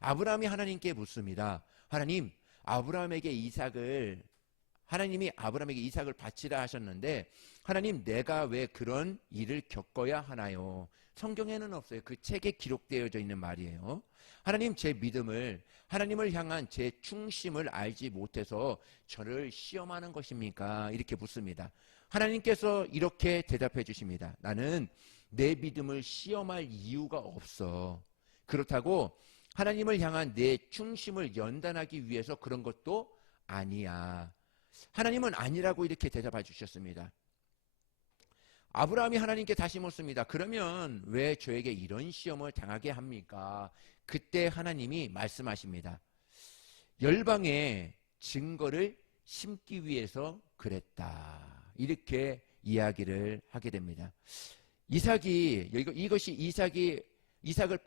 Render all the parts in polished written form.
아브라함이 하나님께 묻습니다. 하나님, 하나님이 아브라함에게 이삭을 바치라 하셨는데 하나님, 내가 왜 그런 일을 겪어야 하나요? 성경에는 없어요. 그 책에 기록되어져 있는 말이에요. 하나님, 제 믿음을, 하나님을 향한 제 충심을 알지 못해서 저를 시험하는 것입니까? 이렇게 묻습니다. 하나님께서 이렇게 대답해 주십니다. 나는 내 믿음을 시험할 이유가 없어. 그렇다고 하나님을 향한 내 충심을 연단하기 위해서 그런 것도 아니야. 하나님은 아니라고 이렇게 대답해 주셨습니다. 아브라함이 하나님께 다시 묻습니다. 그러면 왜 저에게 이런 시험을 당하게 합니까? 그때 하나님이 말씀하십니다. 열방에 증거를 심기 위해서 그랬다. 이렇게 이야기를 하게 됩니다. 이것이 이삭을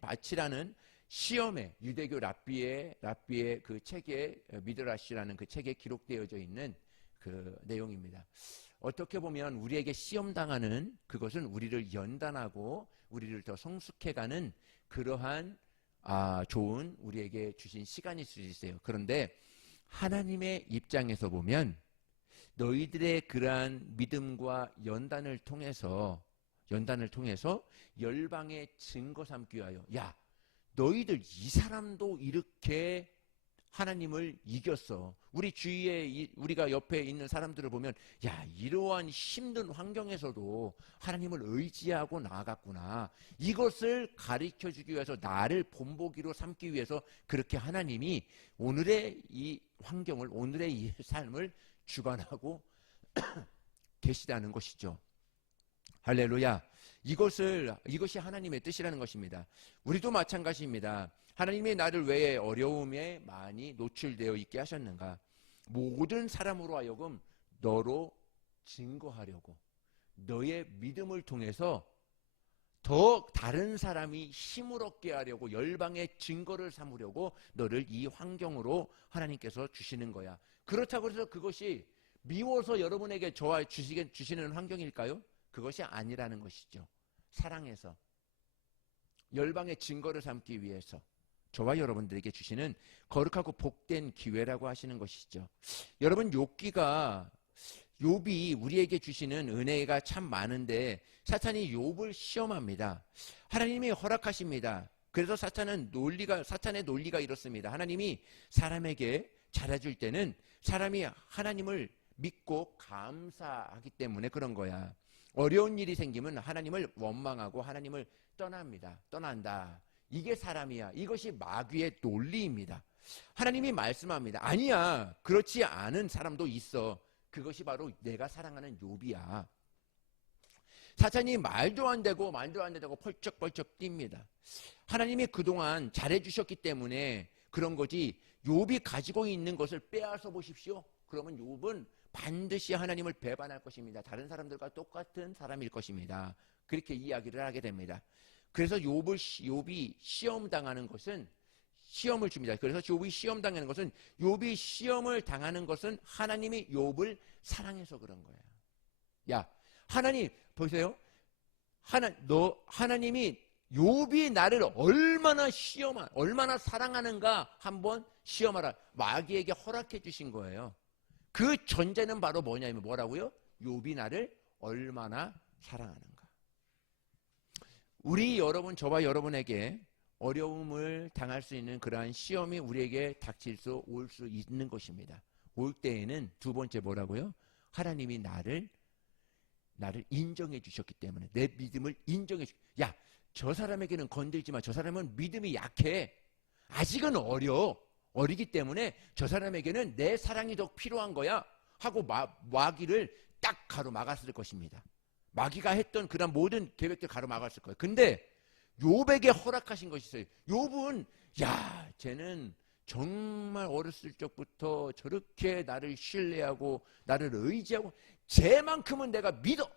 바치라는 시험에 유대교 랍비의 그 책에 미드라시라는 그 책에 기록되어져 있는 그 내용입니다. 어떻게 보면 우리에게 시험당하는 그것은 우리를 연단하고 우리를 더 성숙해가는 그러한 좋은 우리에게 주신 시간일 수 있어요. 그런데 하나님의 입장에서 보면 너희들의 그러한 믿음과 연단을 통해서 열방의 증거 삼기 위하여 너희들 이 사람도 이렇게 하나님을 이겼어. 우리 주위에 우리가 옆에 있는 사람들을 보면 이러한 힘든 환경에서도 하나님을 의지하고 나아갔구나. 이것을 가르쳐주기 위해서 나를 본보기로 삼기 위해서 그렇게 하나님이 오늘의 이 환경을 오늘의 이 삶을 주관하고 계시다는 것이죠. 할렐루야. 이것이 하나님의 뜻이라는 것입니다. 우리도 마찬가지입니다. 하나님이 나를 왜 어려움에 많이 노출되어 있게 하셨는가? 모든 사람으로 하여금 너로 증거하려고, 너의 믿음을 통해서 더 다른 사람이 힘을 얻게 하려고, 열방의 증거를 삼으려고 너를 이 환경으로 하나님께서 주시는 거야. 그렇다고 해서 그것이 미워서 여러분에게 저와 주시는 환경일까요? 그것이 아니라는 것이죠. 사랑해서 열방의 증거를 삼기 위해서 저와 여러분들에게 주시는 거룩하고 복된 기회라고 하시는 것이죠. 여러분, 욥이 우리에게 주시는 은혜가 참 많은데 사탄이 욥을 시험합니다. 하나님이 허락하십니다. 그래서 사탄의 논리가 이렇습니다. 하나님이 사람에게 잘해줄 때는 사람이 하나님을 믿고 감사하기 때문에 그런 거야. 어려운 일이 생기면 하나님을 원망하고 하나님을 떠난다. 이게 사람이야. 이것이 마귀의 논리입니다. 하나님이 말씀합니다. 아니야. 그렇지 않은 사람도 있어. 그것이 바로 내가 사랑하는 욥이야. 사탄이 말도 안 되고 펄쩍펄쩍 뜁니다. 하나님이 그동안 잘해주셨기 때문에 그런 거지, 욥이 가지고 있는 것을 빼앗아 보십시오. 그러면 욥은 반드시 하나님을 배반할 것입니다. 다른 사람들과 똑같은 사람일 것입니다. 그렇게 이야기를 하게 됩니다. 그래서 욥이 시험당하는 것은 시험을 줍니다. 그래서 욥이 시험을 당하는 것은 하나님이 욥을 사랑해서 그런 거예요. 하나님 보세요. 하나님이 욥이 나를 얼마나 사랑하는가 한번 시험하라. 마귀에게 허락해 주신 거예요. 그 전제는 바로 뭐라고요? 욥이 나를 얼마나 사랑하는가. 저와 여러분에게 어려움을 당할 수 있는 그러한 시험이 우리에게 올 수 있는 것입니다. 올 때에는 두 번째 뭐라고요? 하나님이 나를 인정해 주셨기 때문에, 내 믿음을 인정해 저 사람에게는 건들지 마. 저 사람은 믿음이 약해. 아직은 어리기 때문에 저 사람에게는 내 사랑이 더 필요한 거야 하고 마귀를 딱 가로막았을 것입니다. 마귀가 했던 그런 모든 계획들 가로막았을 거예요. 근데 욥에게 허락하신 것이 있어요. 욥은 쟤는 정말 어렸을 적부터 저렇게 나를 신뢰하고 나를 의지하고 쟤만큼은 내가 믿어.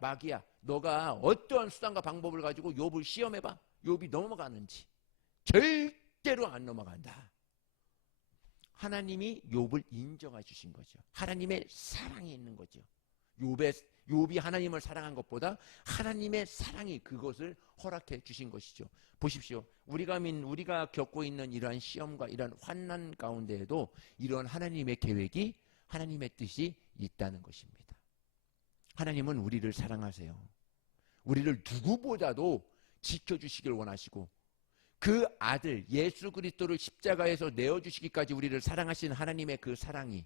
마귀야, 너가 어떠한 수단과 방법을 가지고 욥을 시험해봐. 욥이 넘어가는지. 절대로 안 넘어간다. 하나님이 욥을 인정해 주신 거죠. 하나님의 사랑이 있는 거죠. 욥의 욥이 하나님을 사랑한 것보다 하나님의 사랑이 그것을 허락해 주신 것이죠. 보십시오. 우리가 겪고 있는 이러한 시험과 이러한 환난 가운데에도 이런 하나님의 계획이, 하나님의 뜻이 있다는 것입니다. 하나님은 우리를 사랑하세요. 우리를 누구보다도 지켜주시길 원하시고 그 아들 예수 그리스도를 십자가에서 내어주시기까지 우리를 사랑하신 하나님의 그 사랑이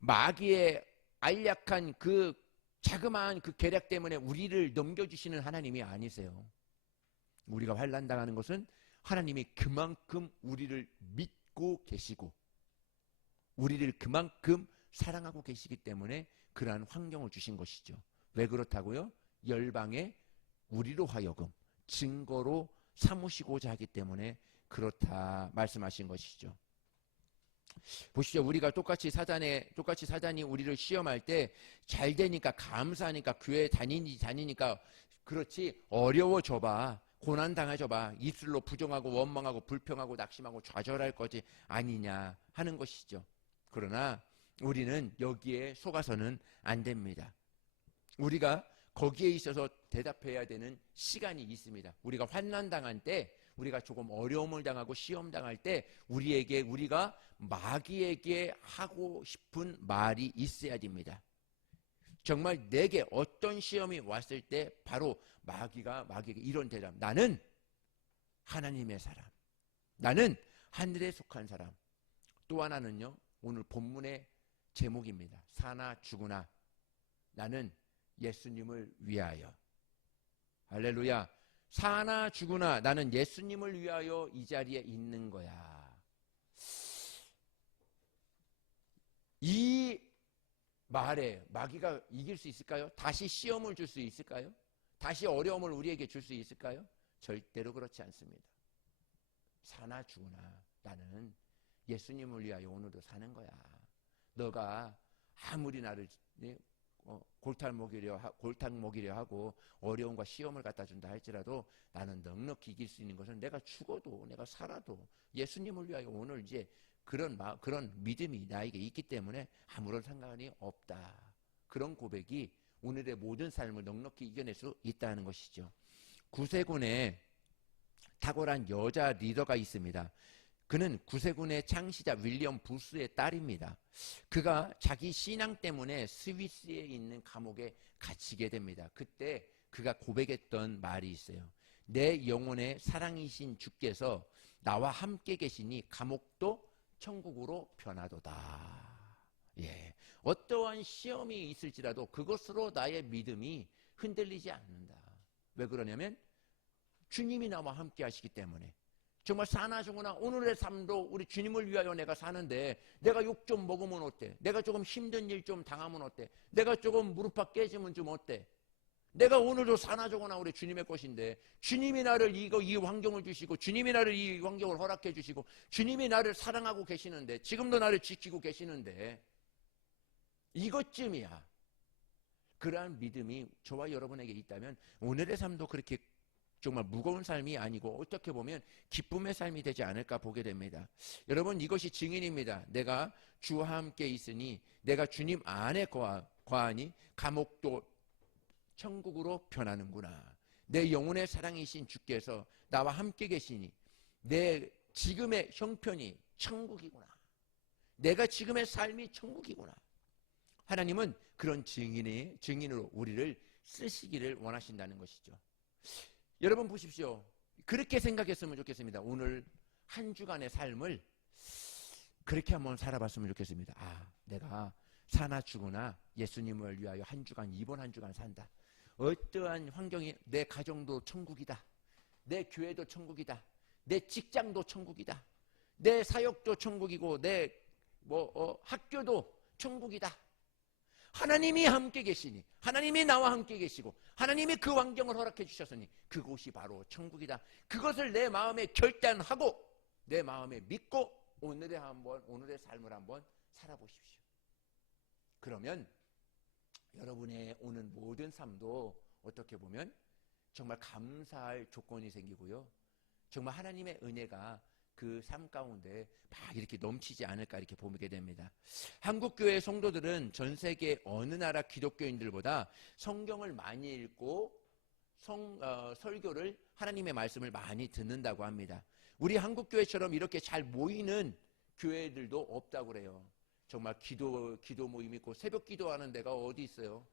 마귀의 알약한 그 자그마한 그 계략 때문에 우리를 넘겨주시는 하나님이 아니세요. 우리가 환난당하는 것은 하나님이 그만큼 우리를 믿고 계시고 우리를 그만큼 사랑하고 계시기 때문에 그러한 환경을 주신 것이죠. 왜 그렇다고요? 열방에 우리로 하여금 증거로 삼으시고자 하기 때문에 그렇다 말씀하신 것이죠. 보시죠. 우리가 똑같이 사단이 우리를 시험할 때 잘 되니까 감사하니까 교회 다니니까 그렇지 어려워져 봐. 고난 당해줘 봐. 입술로 부정하고 원망하고 불평하고 낙심하고 좌절할 거지 아니냐 하는 것이죠. 그러나 우리는 여기에 속아서는 안 됩니다. 우리가 거기에 있어서 대답해야 되는 시간이 있습니다. 우리가 환난 당할 때, 우리가 조금 어려움을 당하고 시험 당할 때 우리가 마귀에게 하고 싶은 말이 있어야 됩니다. 정말 내게 어떤 시험이 왔을 때 바로 마귀에게 이런 대답. 나는 하나님의 사람. 나는 하늘에 속한 사람. 또 하나는요. 오늘 본문의 제목입니다. 사나 죽으나 나는 예수님을 위하여. 할렐루야. 사나 죽으나 나는 예수님을 위하여 이 자리에 있는 거야. 이 말에 마귀가 이길 수 있을까요? 다시 시험을 줄 수 있을까요? 다시 어려움을 우리에게 줄 수 있을까요? 절대로 그렇지 않습니다. 사나 죽으나 나는 예수님을 위하여 오늘도 사는 거야. 너가 아무리 나를 골탕 먹이려 하고 어려움과 시험을 갖다 준다 할지라도 나는 넉넉히 이길 수 있는 것은 내가 죽어도 내가 살아도 예수님을 위하여 오늘 이제 그런 믿음이 나에게 있기 때문에 아무런 상관이 없다. 그런 고백이 오늘의 모든 삶을 넉넉히 이겨낼 수 있다는 것이죠. 구세군에 탁월한 여자 리더가 있습니다. 그는 구세군의 창시자 윌리엄 부스의 딸입니다. 그가 자기 신앙 때문에 스위스에 있는 감옥에 갇히게 됩니다. 그때 그가 고백했던 말이 있어요. 내 영혼의 사랑이신 주께서 나와 함께 계시니 감옥도 천국으로 변하도다. 예, 어떠한 시험이 있을지라도 그것으로 나의 믿음이 흔들리지 않는다. 왜 그러냐면 주님이 나와 함께 하시기 때문에. 정말 사나 죽으나 오늘의 삶도 우리 주님을 위하여 내가 사는데 내가 욕 좀 먹으면 어때? 내가 조금 힘든 일 좀 당하면 어때? 내가 조금 무릎팍 깨지면 좀 어때? 내가 오늘도 사나 죽으나 우리 주님의 것인데 주님이 나를 이 환경을 주시고 주님이 나를 이 환경을 허락해 주시고 주님이 나를 사랑하고 계시는데 지금도 나를 지키고 계시는데 이것쯤이야. 그러한 믿음이 저와 여러분에게 있다면 오늘의 삶도 그렇게 정말 무거운 삶이 아니고 어떻게 보면 기쁨의 삶이 되지 않을까 보게 됩니다. 여러분 이것이 증인입니다. 내가 주와 함께 있으니 내가 주님 안에 거하니 감옥도 천국으로 변하는구나. 내 영혼의 사랑이신 주께서 나와 함께 계시니 내 지금의 형편이 천국이구나. 내가 지금의 삶이 천국이구나. 하나님은 그런 증인으로 우리를 쓰시기를 원하신다는 것이죠. 여러분 보십시오. 그렇게 생각했으면 좋겠습니다. 오늘 한 주간의 삶을 그렇게 한번 살아봤으면 좋겠습니다. 내가 사나 죽으나 예수님을 위하여 한 주간, 이번 한 주간 산다. 어떠한 환경이 내 가정도 천국이다. 내 교회도 천국이다. 내 직장도 천국이다. 내 사역도 천국이고 내 학교도 천국이다. 하나님이 함께 계시니 하나님이 나와 함께 계시고 하나님이 그 환경을 허락해 주셨으니 그곳이 바로 천국이다. 그것을 내 마음에 결단하고 내 마음에 믿고 오늘의 삶을 한번 살아보십시오. 그러면 여러분의 오는 모든 삶도 어떻게 보면 정말 감사할 조건이 생기고요. 정말 하나님의 은혜가 그 삶 가운데 막 이렇게 넘치지 않을까 이렇게 보게 됩니다. 한국교회 성도들은 전 세계 어느 나라 기독교인들보다 성경을 많이 읽고 설교를 하나님의 말씀을 많이 듣는다고 합니다. 우리 한국교회처럼 이렇게 잘 모이는 교회들도 없다고 그래요. 정말 기도 모임 있고 새벽 기도하는 데가 어디 있어요?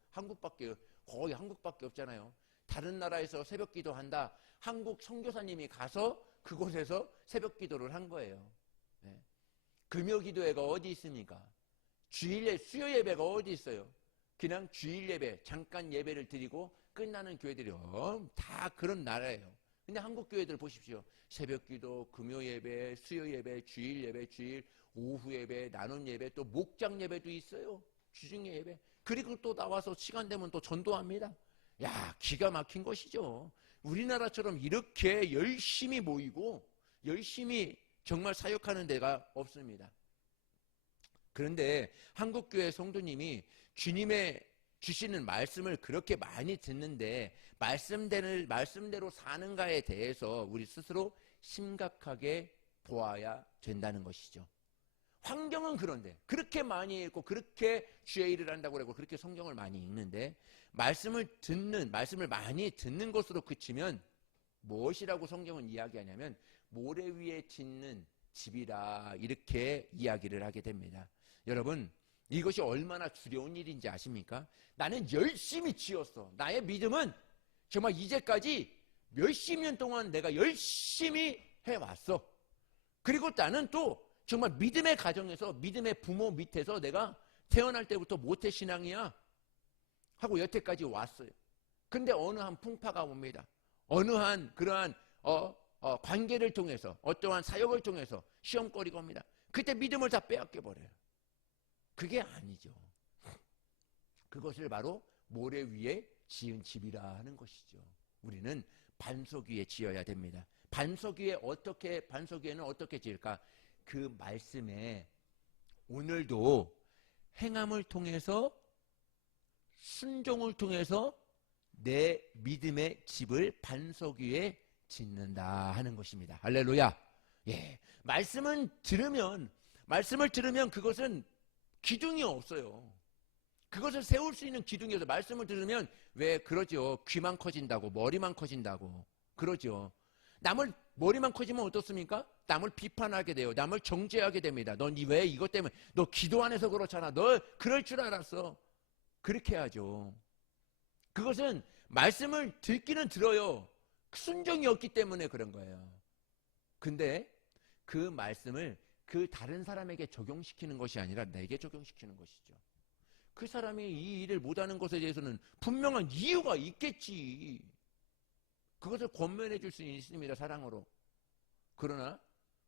거의 한국밖에 없잖아요. 다른 나라에서 새벽 기도한다. 한국 선교사님이 가서 그곳에서 새벽 기도를 한 거예요. 네. 금요 기도회가 어디 있습니까? 수요 예배가 어디 있어요? 그냥 주일 예배, 잠깐 예배를 드리고 끝나는 교회들이요. 다 그런 나라예요. 근데 한국 교회들 보십시오. 새벽 기도, 금요 예배, 수요 예배, 주일 오후 예배, 나눔 예배, 또 목장 예배도 있어요. 주중에 예배. 그리고 또 나와서 시간 되면 또 전도합니다. 야, 기가 막힌 것이죠. 우리나라처럼 이렇게 열심히 모이고 열심히 정말 사역하는 데가 없습니다. 그런데 한국교회 성도님이 주님의 주시는 말씀을 그렇게 많이 듣는데 말씀대로 사는가에 대해서 우리 스스로 심각하게 보아야 된다는 것이죠. 환경은 그런데 그렇게 많이 읽고 그렇게 주의 일을 한다고 그러고 그렇게 성경을 많이 읽는데 말씀을 많이 듣는 것으로 그치면 무엇이라고 성경은 이야기하냐면 모래 위에 짓는 집이라 이렇게 이야기를 하게 됩니다. 여러분, 이것이 얼마나 두려운 일인지 아십니까? 나는 열심히 지었어. 나의 믿음은 정말 이제까지 몇십 년 동안 내가 열심히 해왔어. 그리고 나는 또 정말 믿음의 가정에서 믿음의 부모 밑에서 내가 태어날 때부터 모태신앙이야 하고 여태까지 왔어요. 근데 어느 한 풍파가 옵니다. 어느 한 그러한 관계를 통해서 어떠한 사역을 통해서 시험거리가 옵니다. 그때 믿음을 다 빼앗겨버려요. 그게 아니죠. 그것을 바로 모래 위에 지은 집이라 하는 것이죠. 우리는 반석 위에 지어야 됩니다. 반석 위에는 어떻게 지을까? 그 말씀에 오늘도 행함을 통해서 순종을 통해서 내 믿음의 집을 반석 위에 짓는다 하는 것입니다. 할렐루야. 예, 말씀을 들으면 그것은 기둥이 없어요. 그것을 세울 수 있는 기둥이 없어요. 말씀을 들으면 왜 그러죠? 귀만 커진다고, 머리만 커진다고 그러죠. 머리만 커지면 어떻습니까? 남을 비판하게 돼요. 남을 정죄하게 됩니다. 넌 왜 이것 때문에 너 기도 안 해서 그렇잖아. 너 그럴 줄 알았어. 그렇게 하죠. 그것은 말씀을 듣기는 들어요. 순종이 없기 때문에 그런 거예요. 근데 그 말씀을 그 다른 사람에게 적용시키는 것이 아니라 내게 적용시키는 것이죠. 그 사람이 이 일을 못하는 것에 대해서는 분명한 이유가 있겠지. 그것을 권면해 줄 수 있습니다. 사랑으로. 그러나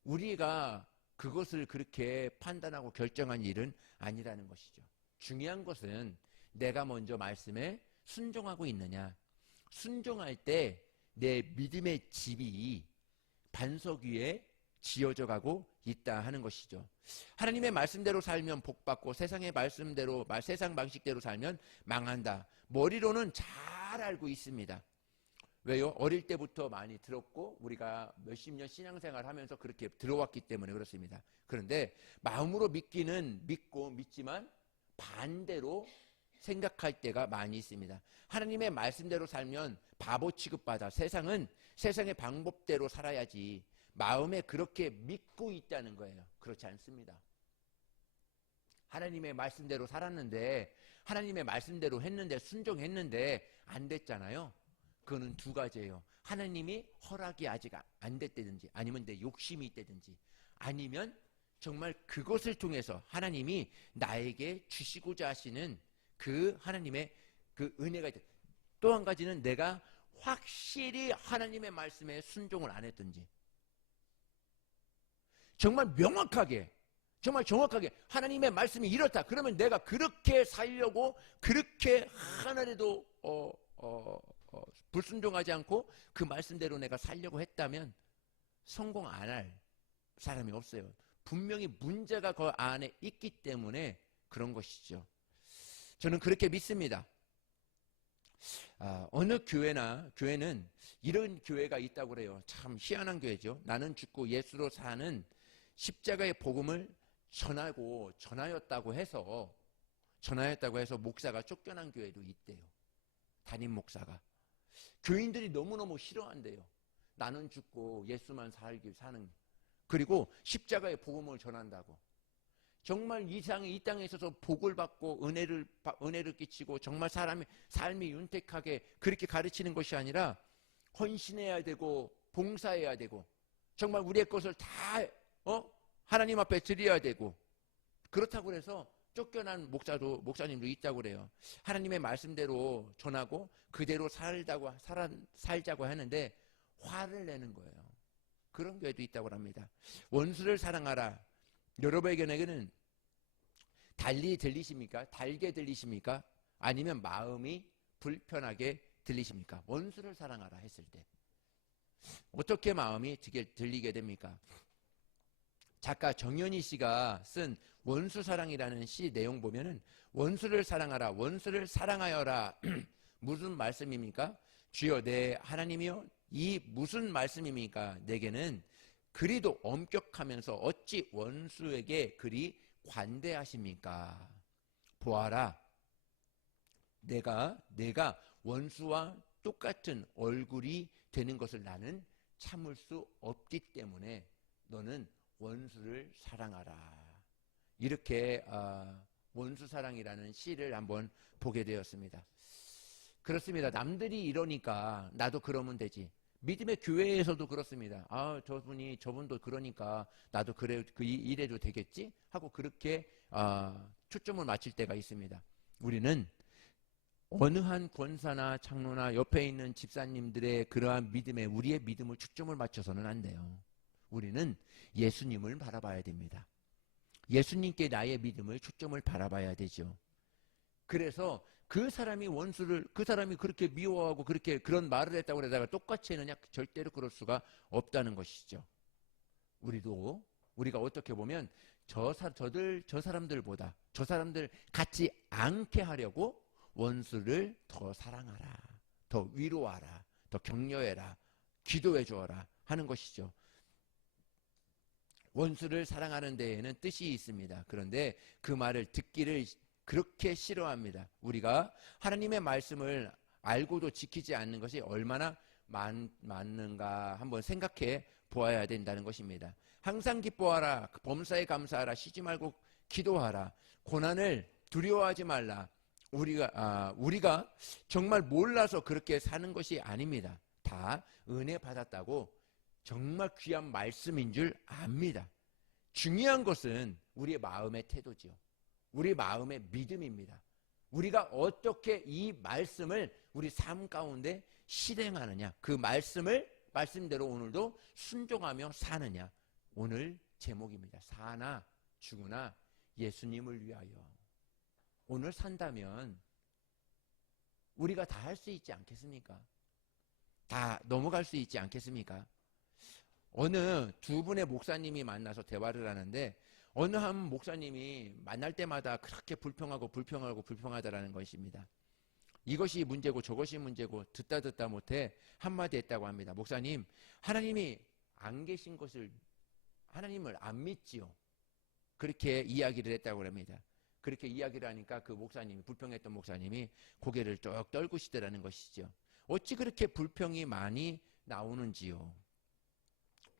우리가 그것을 그렇게 판단하고 결정한 일은 아니라는 것이죠. 중요한 것은 내가 먼저 말씀에 순종하고 있느냐. 순종할 때 내 믿음의 집이 반석 위에 지어져 가고 있다 하는 것이죠. 하나님의 말씀대로 살면 복받고 세상 방식대로 살면 망한다. 머리로는 잘 알고 있습니다. 왜요? 어릴 때부터 많이 들었고 우리가 몇십 년 신앙생활 하면서 그렇게 들어왔기 때문에 그렇습니다. 그런데 마음으로 믿지만 반대로 생각할 때가 많이 있습니다. 하나님의 말씀대로 살면 바보 취급받아. 세상의 방법대로 살아야지. 마음에 그렇게 믿고 있다는 거예요. 그렇지 않습니다. 하나님의 말씀대로 살았는데 하나님의 말씀대로 했는데 순종했는데 안 됐잖아요. 그거는 두 가지예요. 하나님이 허락이 아직 안 됐다든지 아니면 내 욕심이 있다든지 아니면 정말 그것을 통해서 하나님이 나에게 주시고자 하시는 그 하나님의 그 은혜가 있다. 또 한 가지는 내가 확실히 하나님의 말씀에 순종을 안 했든지 정말 명확하게 정말 정확하게 하나님의 말씀이 이렇다. 그러면 내가 그렇게 살려고 그렇게 하나라도 불순종하지 않고 그 말씀대로 내가 살려고 했다면 성공 안 할 사람이 없어요. 분명히 문제가 그 안에 있기 때문에 그런 것이죠. 저는 그렇게 믿습니다. 어느 교회는 이런 교회가 있다고 그래요. 참 희한한 교회죠. 나는 죽고 예수로 사는 십자가의 복음을 전하였다고 해서 목사가 쫓겨난 교회도 있대요. 담임 목사가. 교인들이 너무너무 싫어한대요. 나는 죽고 예수만 사는. 그리고 십자가의 복음을 전한다고. 정말 이 땅에 있어서 복을 받고 은혜를 끼치고 정말 사람의 삶이 윤택하게 그렇게 가르치는 것이 아니라 헌신해야 되고 봉사해야 되고 정말 우리의 것을 다 하나님 앞에 드려야 되고 그렇다고 해서 쫓겨난 목사님도 있다고 그래요. 하나님의 말씀대로 전하고 그대로 살자고 하는데 화를 내는 거예요. 그런 교회도 있다고 합니다. 원수를 사랑하라. 여러분에게는 달리 들리십니까? 달게 들리십니까? 아니면 마음이 불편하게 들리십니까? 원수를 사랑하라 했을 때 어떻게 마음이 들리게 됩니까? 작가 정연희 씨가 쓴 원수사랑이라는 시 내용 보면은 원수를 사랑하라, 원수를 사랑하여라. 무슨 말씀입니까? 주여 내 하나님이여 이 무슨 말씀입니까? 내게는 그리도 엄격하면서 어찌 원수에게 그리 관대하십니까? 보아라, 내가 원수와 똑같은 얼굴이 되는 것을 나는 참을 수 없기 때문에 너는 원수를 사랑하라. 이렇게 원수사랑이라는 시를 한번 보게 되었습니다. 그렇습니다. 남들이 이러니까 나도 그러면 되지. 믿음의 교회에서도 그렇습니다. 저분도 그러니까 나도 이래도 되겠지? 하고 그렇게 초점을 맞출 때가 있습니다. 우리는 어느 한 권사나 장로나 옆에 있는 집사님들의 그러한 믿음에 우리의 믿음을 초점을 맞춰서는 안 돼요. 우리는 예수님을 바라봐야 됩니다. 예수님께 나의 믿음을 초점을 바라봐야 되죠. 그래서 그 사람이 그렇게 미워하고 그런 말을 했다고 그러다가 똑같이 했느냐? 절대로 그럴 수가 없다는 것이죠. 우리가 어떻게 보면 저 사람들보다 저 사람들 같지 않게 하려고 원수를 더 사랑하라, 더 위로하라, 더 격려해라, 기도해 주어라 하는 것이죠. 원수를 사랑하는 데에는 뜻이 있습니다. 그런데 그 말을 듣기를 그렇게 싫어합니다. 우리가 하나님의 말씀을 알고도 지키지 않는 것이 얼마나 많는가 한번 생각해 보아야 된다는 것입니다. 항상 기뻐하라, 범사에 감사하라, 쉬지 말고 기도하라, 고난을 두려워하지 말라. 우리가 정말 몰라서 그렇게 사는 것이 아닙니다. 다 은혜 받았다고 정말 귀한 말씀인 줄 압니다. 중요한 것은 우리의 마음의 태도지요. 우리 마음의 믿음입니다. 우리가 어떻게 이 말씀을 우리 삶 가운데 실행하느냐, 그 말씀대로 오늘도 순종하며 사느냐. 오늘 제목입니다. 사나 죽으나 예수님을 위하여. 오늘 산다면 우리가 다 할 수 있지 않겠습니까? 다 넘어갈 수 있지 않겠습니까? 어느 두 분의 목사님이 만나서 대화를 하는데 어느 한 목사님이 만날 때마다 그렇게 불평하다라는 것입니다. 이것이 문제고 저것이 문제고 듣다 못해 한마디 했다고 합니다. 목사님, 하나님이 안 계신 것을 하나님을 안 믿지요. 그렇게 이야기를 했다고 합니다. 그렇게 이야기를 하니까 불평했던 목사님이 고개를 쭉 떨구시더라는 것이죠. 어찌 그렇게 불평이 많이 나오는지요.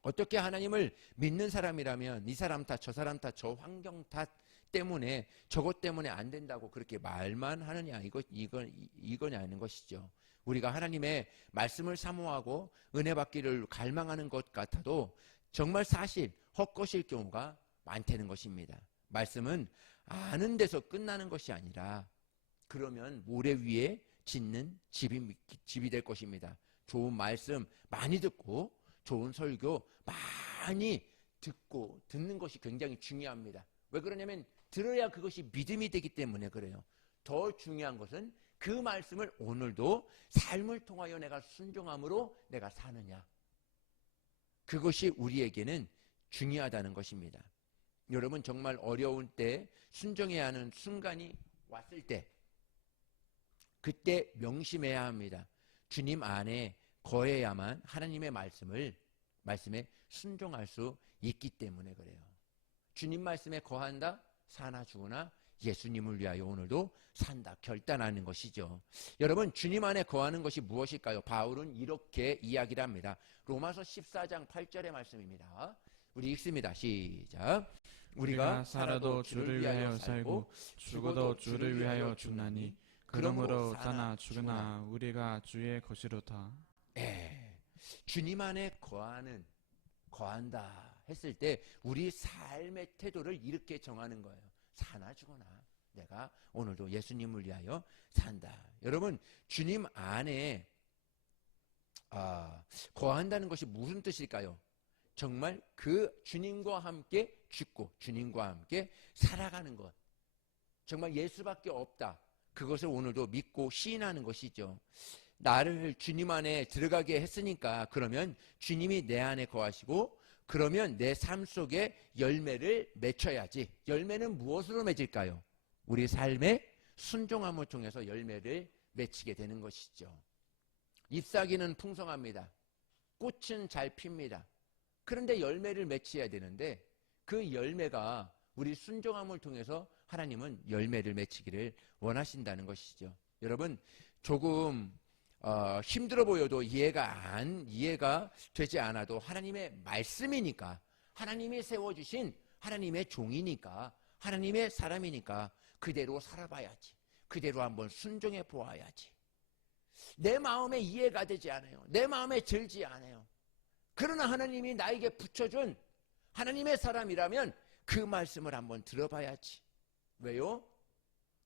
어떻게 하나님을 믿는 사람이라면 이 사람 탓, 저 사람 탓, 저 환경 탓 때문에 저것 때문에 안 된다고 그렇게 말만 하느냐, 이거냐는 것이죠. 우리가 하나님의 말씀을 사모하고 은혜 받기를 갈망하는 것 같아도 정말 사실 헛것일 경우가 많다는 것입니다. 말씀은 아는 데서 끝나는 것이 아니라 그러면 모래 위에 짓는 집이 될 것입니다. 좋은 말씀 많이 듣고 좋은 설교 많이 듣는 것이 굉장히 중요합니다. 왜 그러냐면 들어야 그것이 믿음이 되기 때문에 그래요. 더 중요한 것은 그 말씀을 오늘도 삶을 통하여 내가 순종함으로 내가 사느냐. 그것이 우리에게는 중요하다는 것입니다. 여러분 정말 어려운 때 순종해야 하는 순간이 왔을 때 그때 명심해야 합니다. 주님 안에 거해야만 하나님의 말씀에 순종할 수 있기 때문에 그래요. 주님 말씀에 거한다? 사나 죽으나 예수님을 위하여 오늘도 산다. 결단하는 것이죠. 여러분, 주님 안에 거하는 것이 무엇일까요? 바울은 이렇게 이야기를 합니다. 로마서 14장 8절의 말씀입니다. 우리 읽습니다. 시작. 우리가 살아도 주를 위하여 살고 죽어도 주를 위하여 죽나니 그러므로 사나 죽으나 우리가 주의 것이로다. 주님 안에 거한다 했을 때 우리 삶의 태도를 이렇게 정하는 거예요. 사나 죽으나 내가 오늘도 예수님을 위하여 산다. 여러분, 주님 안에 거한다는 것이 무슨 뜻일까요? 정말 그 주님과 함께 죽고 주님과 함께 살아가는 것, 정말 예수밖에 없다. 그것을 오늘도 믿고 시인하는 것이죠. 나를 주님 안에 들어가게 했으니까 그러면 주님이 내 안에 거하시고 그러면 내 삶 속에 열매를 맺혀야지. 열매는 무엇으로 맺을까요? 우리 삶의 순종함을 통해서 열매를 맺히게 되는 것이죠. 잎사귀는 풍성합니다. 꽃은 잘 핍니다. 그런데 열매를 맺혀야 되는데 그 열매가 우리 순종함을 통해서 하나님은 열매를 맺히기를 원하신다는 것이죠. 여러분, 조금 힘들어 보여도 이해가 되지 않아도 하나님의 말씀이니까, 하나님이 세워주신 하나님의 종이니까, 하나님의 사람이니까 그대로 살아봐야지. 그대로 한번 순종해 보아야지. 내 마음에 이해가 되지 않아요. 내 마음에 들지 않아요. 그러나 하나님이 나에게 붙여준 하나님의 사람이라면 그 말씀을 한번 들어봐야지. 왜요?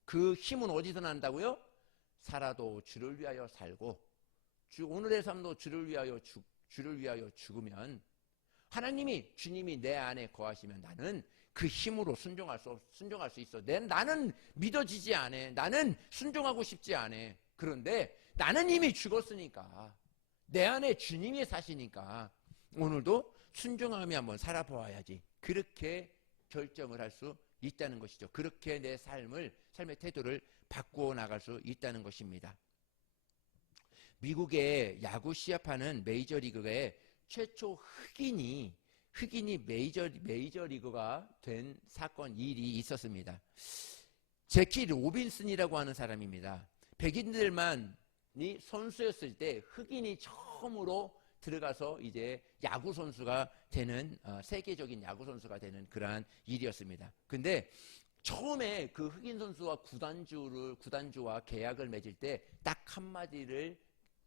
그 힘은 어디서 난다고요? 살아도 주를 위하여 살고 오늘의 삶도 주를 위하여 죽으면 주님이 내 안에 거하시면 나는 그 힘으로 순종할 수 있어. 나는 믿어지지 않아. 나는 순종하고 싶지 않아. 그런데 나는 이미 죽었으니까 내 안에 주님이 사시니까 오늘도 순종하며 한번 살아보아야지. 그렇게 결정을 할 수 있다는 것이죠. 그렇게 내 삶의 태도를 바꾸어 나갈 수 있다는 것입니다. 미국의 야구 시합하는 메이저리그의 최초 흑인이 메이저리그가 된 일이 있었습니다. 제키 로빈슨이라고 하는 사람입니다. 백인들만이 선수였을 때 흑인이 처음으로 들어가서 이제 야구 선수가 되는 세계적인 야구 선수가 되는 그러한 일이었습니다. 근데 처음에 그 흑인 선수와 구단주와 계약을 맺을 때 딱 한마디를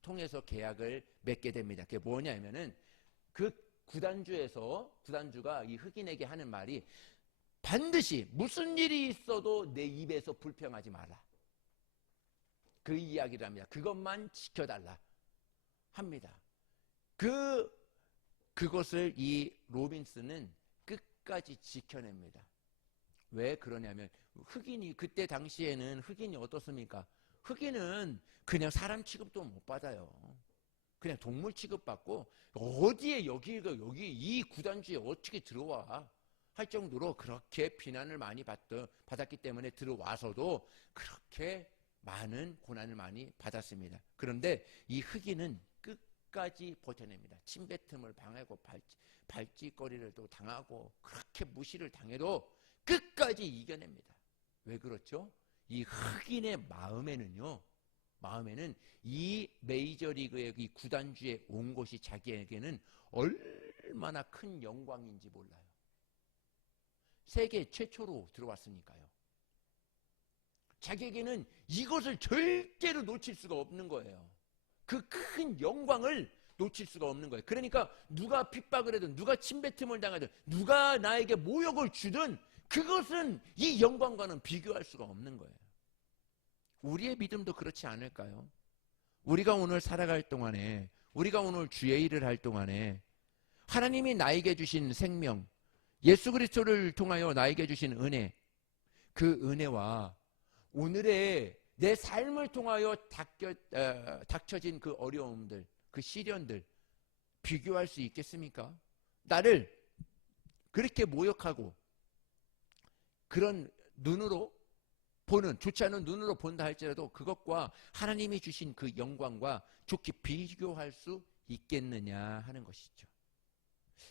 통해서 계약을 맺게 됩니다. 그게 뭐냐면은 그 구단주가 이 흑인에게 하는 말이 반드시 무슨 일이 있어도 내 입에서 불평하지 마라. 그 이야기를 합니다. 그것만 지켜달라 합니다. 그것을 이 로빈슨은 끝까지 지켜냅니다. 왜 그러냐면 그때 당시에는 흑인이 어떻습니까? 흑인은 그냥 사람 취급도 못 받아요. 그냥 동물 취급받고 어디에 여기 이 구단주에 어떻게 들어와 할 정도로 그렇게 비난을 많이 받았기 때문에 들어와서도 그렇게 많은 고난을 많이 받았습니다. 그런데 이 흑인은 끝까지 버텨냅니다. 침뱉음을 당하고 발짓거리를 또 당하고 그렇게 무시를 당해도 끝까지 이겨냅니다. 왜 그렇죠? 이 흑인의 마음에는 이 메이저리그의 이 구단주에 온 것이 자기에게는 얼마나 큰 영광인지 몰라요. 세계 최초로 들어왔으니까요. 자기에게는 이것을 절대로 놓칠 수가 없는 거예요. 그 큰 영광을 놓칠 수가 없는 거예요. 그러니까 누가 핍박을 하든 누가 침뱉음을 당하든 누가 나에게 모욕을 주든 그것은 이 영광과는 비교할 수가 없는 거예요. 우리의 믿음도 그렇지 않을까요? 우리가 오늘 살아갈 동안에, 우리가 오늘 주의 일을 할 동안에 하나님이 나에게 주신 생명, 예수 그리스도를 통하여 나에게 주신 은혜, 그 은혜와 오늘의 내 삶을 통하여 닥쳐진 그 어려움들, 그 시련들 비교할 수 있겠습니까? 나를 그렇게 모욕하고 그런 눈으로 보는, 좋지 않은 눈으로 본다 할지라도 그것과 하나님이 주신 그 영광과 좋게 비교할 수 있겠느냐 하는 것이죠.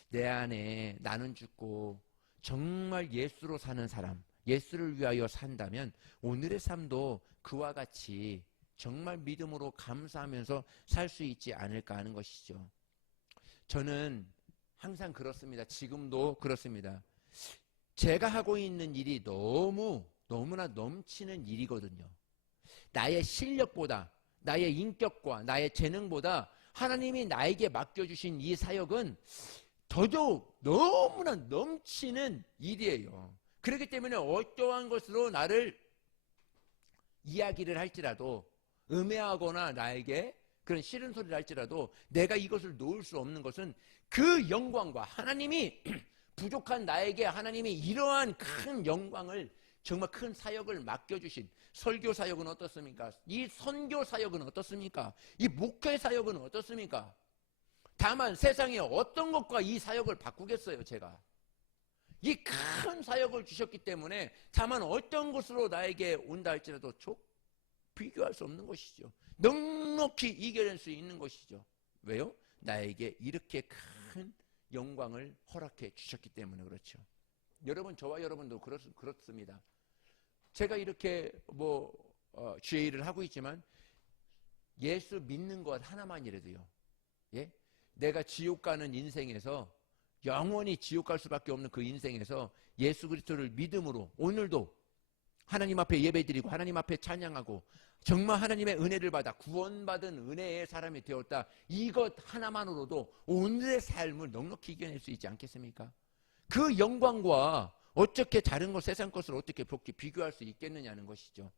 내 안에 나는 죽고 정말 예수로 사는 사람, 예수를 위하여 산다면 오늘의 삶도 그와 같이 정말 믿음으로 감사하면서 살 수 있지 않을까 하는 것이죠. 저는 항상 그렇습니다. 지금도 그렇습니다. 제가 하고 있는 일이 너무나 넘치는 일이거든요. 나의 실력보다, 나의 인격과 나의 재능보다 하나님이 나에게 맡겨주신 이 사역은 더더욱 너무나 넘치는 일이에요. 그렇기 때문에 어떠한 것으로 나를 이야기를 할지라도, 음해하거나 나에게 그런 싫은 소리를 할지라도 내가 이것을 놓을 수 없는 것은 그 영광과 하나님이 부족한 나에게 하나님이 이러한 큰 영광을, 정말 큰 사역을 맡겨주신, 설교 사역은 어떻습니까? 이 선교 사역은 어떻습니까? 이 목회 사역은 어떻습니까? 다만 세상에 어떤 것과 이 사역을 바꾸겠어요, 제가. 이 큰 사역을 주셨기 때문에 다만 어떤 것으로 나에게 온다 할지라도 비교할 수 없는 것이죠. 넉넉히 이겨낼 수 있는 것이죠. 왜요? 나에게 이렇게 큰 영광을 허락해 주셨기 때문에 그렇죠. 여러분, 저와 여러분도 그렇습니다. 제가 이렇게 주의 일을 하고 있지만 예수 믿는 것 하나만이라도요, 예? 내가 지옥 가는 인생에서, 영원히 지옥 갈 수밖에 없는 그 인생에서 예수 그리스도를 믿음으로 오늘도 하나님 앞에 예배드리고 하나님 앞에 찬양하고 정말 하나님의 은혜를 받아 구원받은 은혜의 사람이 되었다, 이것 하나만으로도 오늘의 삶을 넉넉히 이겨낼 수 있지 않겠습니까? 그 영광과 어떻게 다른 것, 세상 것을 어떻게 비교할 수 있겠느냐는 것이죠.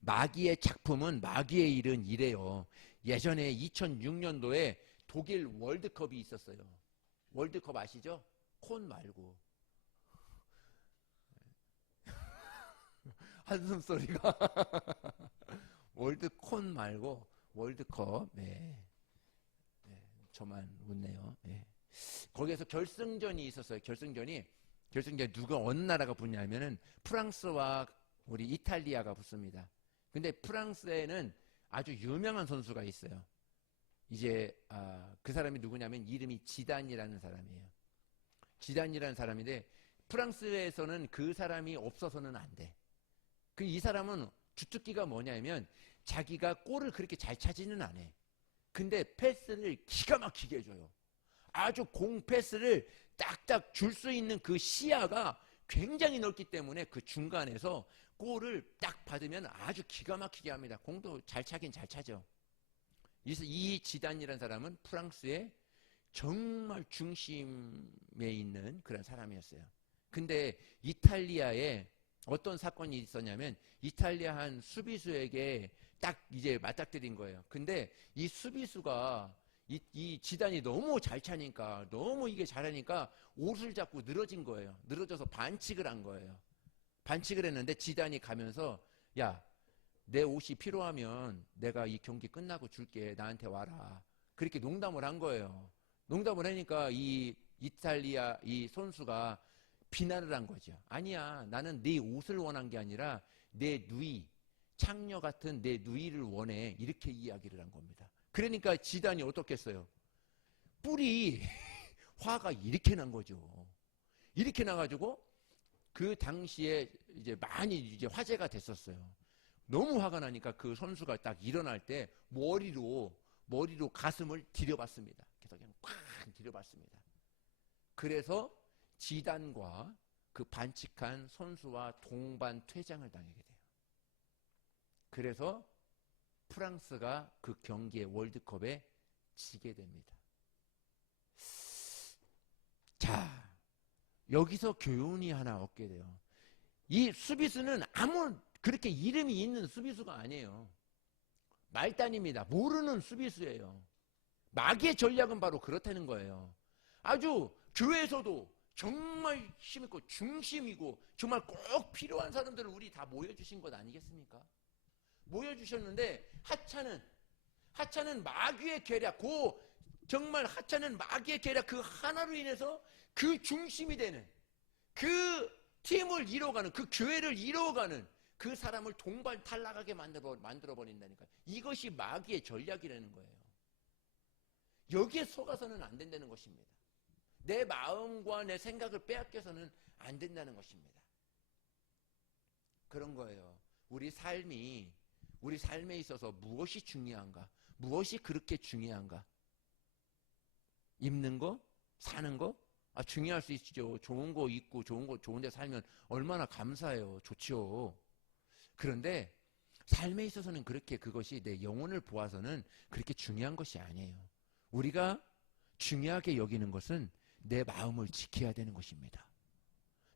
마귀의 작품은 마귀의 일은 이래요. 예전에 2006년도에 독일 월드컵이 있었어요. 월드컵 아시죠? 콘 말고. 한숨 소리가. 월드콘 말고 월드컵. 네. 저만 웃네요. 네. 거기에서 결승전이 있었어요. 결승전에 누가, 어느 나라가 붙냐면은 프랑스와 우리 이탈리아가 붙습니다. 근데 프랑스에는 아주 유명한 선수가 있어요. 이제 그 사람이 누구냐면 이름이 지단이라는 사람이에요. 지단이라는 사람인데 프랑스에서는 그 사람이 없어서는 안 돼. 이 사람은 주특기가 뭐냐면 자기가 골을 그렇게 잘 차지는 않아. 근데 패스를 기가 막히게 해줘요. 아주 공 패스를 딱딱 줄 수 있는 그 시야가 굉장히 넓기 때문에 그 중간에서 골을 딱 받으면 아주 기가 막히게 합니다. 공도 잘 차긴 잘 차죠. 그래서 이 지단이라는 사람은 프랑스의 정말 중심에 있는 그런 사람이었어요. 근데 이탈리아에 어떤 사건이 있었냐면 이탈리아 한 수비수에게 딱 이제 맞닥뜨린 거예요. 근데 이 수비수가 이 지단이 너무 잘 차니까, 너무 이게 잘하니까 옷을 잡고 늘어진 거예요. 늘어져서 반칙을 한 거예요. 반칙을 했는데 지단이 가면서, 야, 내 옷이 필요하면 내가 이 경기 끝나고 줄게, 나한테 와라. 그렇게 농담을 한 거예요. 농담을 하니까 이 이탈리아 이 선수가 비난을 한 거죠. 아니야, 나는 네 옷을 원한 게 아니라 내 누이, 창녀 같은 내 누이를 원해. 이렇게 이야기를 한 겁니다. 그러니까 지단이 어떻겠어요? 뿔이 화가 이렇게 난 거죠. 이렇게 나가지고 그 당시에 이제 많이 이제 화제가 됐었어요. 너무 화가 나니까 그 선수가 딱 일어날 때 머리로 가슴을 들여봤습니다. 그래서 그냥 꽉 들여봤습니다. 그래서 지단과 그 반칙한 선수와 동반 퇴장을 당하게 돼요. 그래서 프랑스가 그 경기에, 월드컵에 지게 됩니다. 자, 여기서 교훈이 하나 얻게 돼요. 이 수비수는 그렇게 이름이 있는 수비수가 아니에요. 말단입니다. 모르는 수비수예요. 마귀의 전략은 바로 그렇다는 거예요. 아주 교회에서도 정말 힘있고 중심이고 정말 꼭 필요한 사람들을 우리 다 모여주신 것 아니겠습니까? 모여주셨는데 하찮은 마귀의 계략, 정말 하찮은 마귀의 계략 그 하나로 인해서 그 중심이 되는, 그 팀을 이뤄가는, 그 교회를 이뤄가는 그 사람을 동반 탈락하게 만들어 버린다니까. 이것이 마귀의 전략이라는 거예요. 여기에 속아서는 안 된다는 것입니다. 내 마음과 내 생각을 빼앗겨서는 안 된다는 것입니다. 그런 거예요. 우리 삶에 있어서 무엇이 중요한가? 무엇이 그렇게 중요한가? 입는 거? 사는 거? 중요할 수 있죠. 좋은 거 입고 좋은 데 살면 얼마나 감사해요. 좋죠. 그런데 삶에 있어서는 그렇게 그것이 내 영혼을 보아서는 그렇게 중요한 것이 아니에요. 우리가 중요하게 여기는 것은 내 마음을 지켜야 되는 것입니다.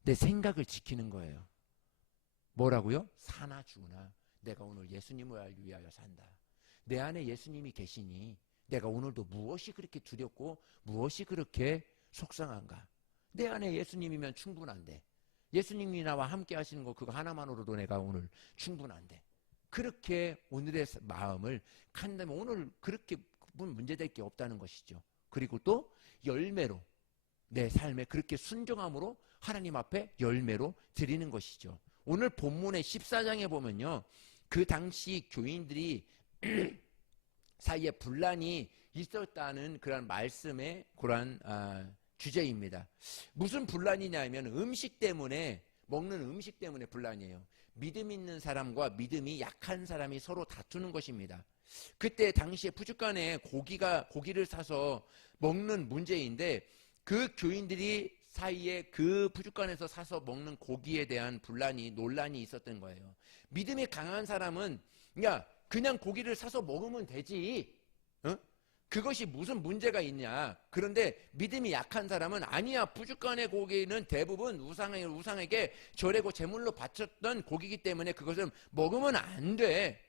내 생각을 지키는 거예요. 뭐라고요? 사나 죽으나 내가 오늘 예수님을 위하여 산다. 내 안에 예수님이 계시니 내가 오늘도 무엇이 그렇게 두렵고 무엇이 그렇게 속상한가? 내 안에 예수님이면 충분한데, 예수님이 나와 함께 하시는 거 그거 하나만으로도 내가 오늘 충분한데, 그렇게 오늘의 마음을 간다면 오늘 그렇게 문제될 게 없다는 것이죠. 그리고 또 열매로 내 삶에 그렇게 순종함으로 하나님 앞에 열매로 드리는 것이죠. 오늘 본문의 14장에 보면요, 그 당시 교인들이 사이에 분란이 있었다는 그런 말씀의 그런 주제입니다. 무슨 분란이냐면 음식 때문에, 먹는 음식 때문에 분란이에요. 믿음 있는 사람과 믿음이 약한 사람이 서로 다투는 것입니다. 그때 당시에 푸주간에 고기를 사서 먹는 문제인데, 그 교인들이 사이에 그 푸주간에서 사서 먹는 고기에 대한 논란이 있었던 거예요. 믿음이 강한 사람은 그냥 고기를 사서 먹으면 되지, 그것이 무슨 문제가 있냐. 그런데 믿음이 약한 사람은 아니야, 푸주간의 고기는 대부분 우상에게 절하고 제물로 바쳤던 고기이기 때문에 그것은 먹으면 안 돼.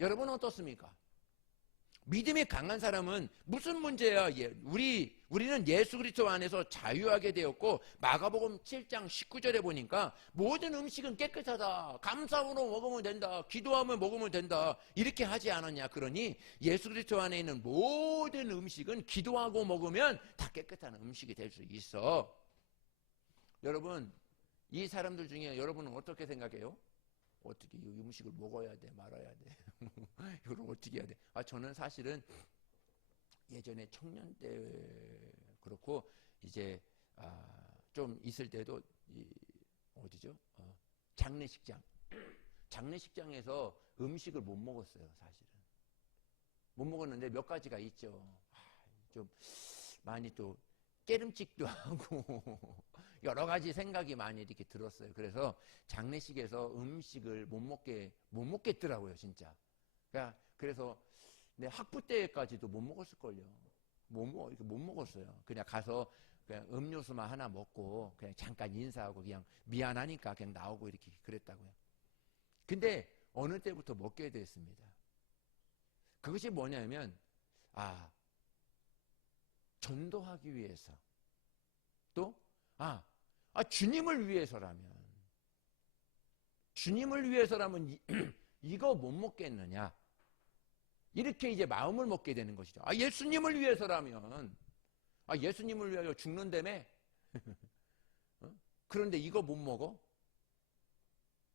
여러분 어떻습니까? 믿음이 강한 사람은 무슨 문제야? 우리는 예수 그리스도 안에서 자유하게 되었고, 마가복음 7장 19절에 보니까 모든 음식은 깨끗하다, 감사로 먹으면 된다, 기도하며 먹으면 된다, 이렇게 하지 않았냐. 그러니 예수 그리스도 안에 있는 모든 음식은 기도하고 먹으면 다 깨끗한 음식이 될 수 있어. 여러분, 이 사람들 중에 여러분은 어떻게 생각해요? 어떻게 이 음식을 먹어야 돼, 말아야 돼? 이걸 어떻게 해야 돼? 저는 사실은 예전에 청년 때 그렇고, 이제 좀 있을 때도 어디죠? 장례식장에서 음식을 못 먹었어요. 사실은 못 먹었는데 몇 가지가 있죠. 좀 많이 또 깨름직도 하고 여러 가지 생각이 많이 이렇게 들었어요. 그래서 장례식에서 음식을 못 먹겠더라고요, 진짜. 그래서 내 학부 때까지도 못 먹었을걸요. 못 먹었어요. 그냥 가서 그냥 음료수만 하나 먹고 그냥 잠깐 인사하고 그냥 미안하니까 그냥 나오고 이렇게 그랬다고요. 근데 어느 때부터 먹게 됐습니다. 그것이 뭐냐면 전도하기 위해서, 또 주님을 위해서라면 이거 못 먹겠느냐, 이렇게 이제 마음을 먹게 되는 것이죠. 예수님을 위해서라면, 예수님을 위하여 죽는다며? 그런데 이거 못 먹어?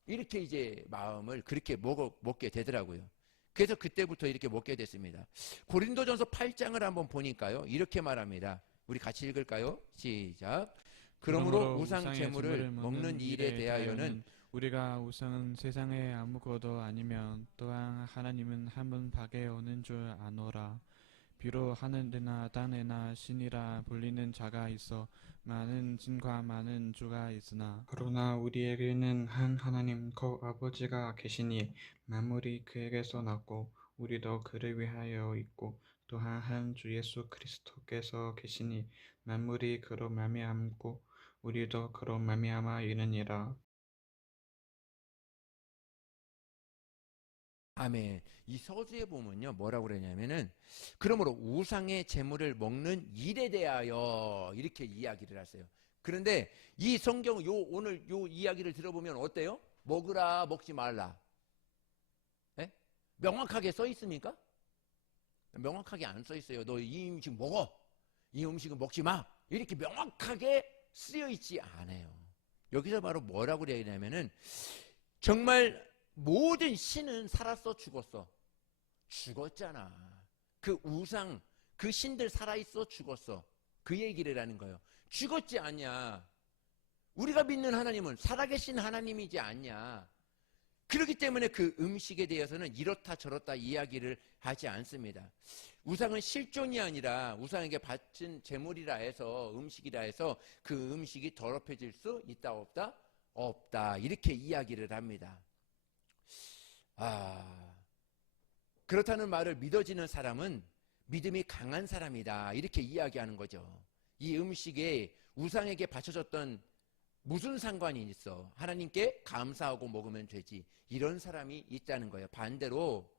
이렇게 이제 마음을 그렇게 먹게 되더라고요. 그래서 그때부터 이렇게 먹게 됐습니다. 고린도전서 8장을 한번 보니까요, 이렇게 말합니다. 우리 같이 읽을까요? 시작. 그러므로 우상 제물을 먹는 일에 대하여는 우리가 우상은 세상에 아무것도 아니면 또한 하나님은 한 분 밖에 없는 줄 아노라. 비록 하늘이나 땅에나 신이라 불리는 자가 있어 많은 신과 많은 주가 있으나, 그러나 우리에게는 한 하나님 곧 아버지가 계시니 만물이 그에게서 났고 우리도 그를 위하여 있고, 또한 한 주 예수 그리스도께서 계시니 만물이 그로 말미암고 우리도 그로 말미암아 이르니라. 아멘. 이 서두에 보면요, 뭐라고 그러냐면은, 그러므로 우상의 제물을 먹는 일에 대하여 이렇게 이야기를 하세요. 그런데 이 성경 오늘 요 이야기를 들어보면 어때요? 먹으라, 먹지 말라. 네? 명확하게 써 있습니까? 명확하게 안 써 있어요. 너 이 음식 먹어, 이 음식은 먹지 마, 이렇게 명확하게 쓰여 있지 않아요. 여기서 바로 뭐라고 그래야 되냐면은 정말 모든 신은 살았어, 죽었어? 죽었잖아. 그 우상, 그 신들 살아있어, 죽었어? 그 얘기를 하는 거예요. 죽었지 않냐? 우리가 믿는 하나님은 살아계신 하나님이지 않냐? 그렇기 때문에 그 음식에 대해서는 이렇다 저렇다 이야기를 하지 않습니다. 우상은 실존이 아니라 우상에게 바친 제물이라 해서, 음식이라 해서 그 음식이 더럽혀질 수 있다 없다? 없다. 이렇게 이야기를 합니다. 그렇다는 말을 믿어지는 사람은 믿음이 강한 사람이다. 이렇게 이야기하는 거죠. 이 음식에 우상에게 바쳐졌던 무슨 상관이 있어? 하나님께 감사하고 먹으면 되지. 이런 사람이 있다는 거예요. 반대로